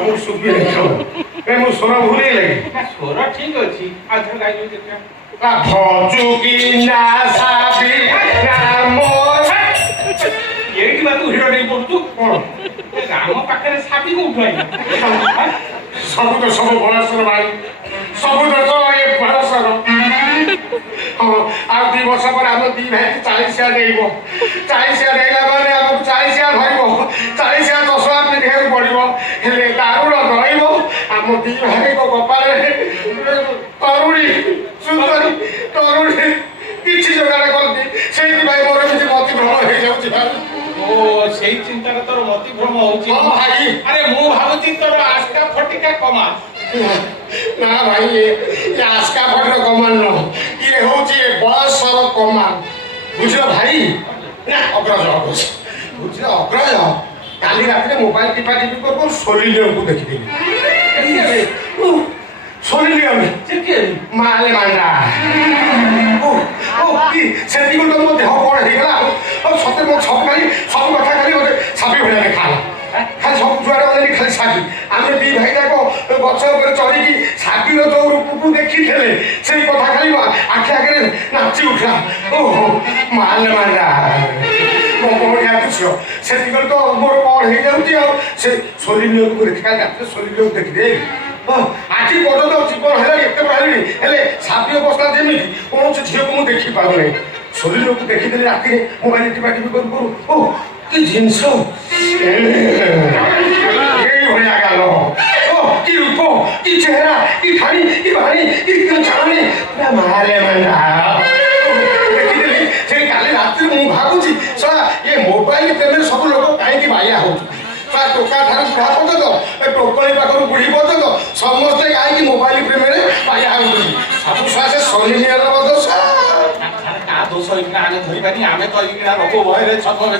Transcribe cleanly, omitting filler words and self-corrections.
ଆମକୁ ଶୁଭିଲେ ମୁଁ ସ୍ୱର ଭୁଲେଇ ଲାଗେ ସ୍ୱର ଠିକ ଅଛି ଆଉ ଥରେ ଗାଇବି ଦେଖିବା ଭଜୁକିନା ସାବି ରାମ ଏଇଠି ବା ତୁ ହିରୋ ନେଇ ପଡୁଛୁ କଣ ରାମ ପାଖରେ ସାବି କୋଉଠୁ ଆଇଲା ସବୁ ତ ସବୁ ବୟସର ଭାଇ ସବୁ ତ ଏ ବୟସର ହଁ ଆଉ 2 ବର୍ଷ ପରେ ଆମ 2 ଭାଇ 40 ଡେଇବ 40 ଡେଇଲା ମାନେ ଆମକୁ 40 ଧରିବ 40 10 ପିନ୍ଧିବାକୁ ପଡିବ ହେଲେ ଦାରୁଣ ରହିବ ଆମ 2 ଭାଇଙ୍କ କପାଳରେ ତରୁଣୀ ସୁନ୍ଦରୀ ତରୁଣୀ କିଛି ଯୋଗାଡ଼ କରନ୍ତି ସେଇଥିପାଇଁ ମୋର କିଛି ମତିଭ୍ରମ ହେଇଯାଉଛି ଭାଇ ଓ ସେଇ ଚିନ୍ତାରେ ତୋର ମତିଭ୍ରମ ହଉଛି ହଁ ଭାଇ ଆରେ ମୁଁ ଭାବୁଛି ତୋର ଆସ୍କା ଫଟିକା କମା ନା ଭାଇ ଏ ଆସ୍କା ଫଟର କମାଲ ନୁହଁ ଇଏ ହଉଛି ବୟସର କମାଲ ବୁଝିଲ ଭାଇ ନା ଅଗ୍ରଜ ବୁଝିଲ ଅଗ୍ରଜ କାଲି ରାତିରେ ମୋବାଇଲ ଟିପା ଟିପି କରୁ ସୋଲିଲିୟମକୁ ଦେଖିଥିଲି ସୋଲିଲିୟମ ମାଲେ ମାଣ୍ଡା ସେତିକି ତ ମୋ ଦେହ କଣ ହେଇଗଲା ଆଉ ସତେ ମୋ ସବୁ କଥା ଖାଲି ଗୋଟେ ସାବି ଭଳିଆ ଦେଖାହେଲା ଖାଲି ସବୁ ଯୁଆଡ଼େ ଗଲେ ଖାଲି ସାବି ଆମେ 2 ଭାଇ ଯାକ ଗଛ ଉପରେ ଚଢ଼ିକି ସାବିର ଯୋଉ ରୂପକୁ ଦେଖିଥିଲେ ସେଇ କଥା ଖାଲି ଆଖି ଆଗରେ ନାଚି ଉଠିଲା ଓହୋ ମାଲେ ମାଣ୍ଡା ମୋ ବଢ଼ିଆ ଦୃଶ୍ୟ ସେତିକି ତ ମୋର କଣ ହେଇଯାଉଛି ଆଉ ସେ ସୋଲିଲିୟମକୁ ଦେଖି କାଲି ରାତିରେ ସୋଲିଲିୟମ ଦେଖିଦେଲି ଆଜି ପର୍ଯ୍ୟନ୍ତ ଜୀବନ ହେଲାଣି ଏତେ ବାହାରିଣି ହେଲେ ସାବି ଅବସ୍ଥା ଯେମିତି କୌଣସି ଝିଅକୁ ମୁଁ ଦେଖିପାରୁନାହିଁ ସୋଲିଲିୟମକୁ ଦେଖିଦେଲି ରାତିରେ ମୋବାଇଲ ଟିପା ଟିପି କରୁ ଓ କି ଜିନିଷ এইভଳିଆ গাল ও কি রূপ কি চেহারা কি ঠানি কি বাড়ি কি চালানি পুরা মারে মান্ডা ଦେଖିଦେଲି ସେ କାଲି ରାତିରେ ମୁଁ ଭାବୁଛି ଶଳା ଏ ମୋବାଇଲ ପ୍ରେମରେ ସବୁ ଲୋକ କାହିଁକି ବାୟା ହଉଛୁ ଶଳା ଟୋକା ଠାରୁ ବୁଢ଼ା ପର୍ଯ୍ୟନ୍ତ ଏ ଟୋକଳି ପାଖରୁ ବୁଢ଼ୀ ପର୍ଯ୍ୟନ୍ତ ସମସ୍ତେ କାହିଁକି ମୋବାଇଲ ପ୍ରେମରେ ବାୟା ହଉଛନ୍ତି ସବୁ ଛୁଆ ସେ ସୋଲିଲିୟମର ଦୋଷ କାହା ଦୋଷ ଏଇନା ଆମେ ଧରିବାନି ଆମେ ତ ଏଇନା ରୋଗ ଭୟରେ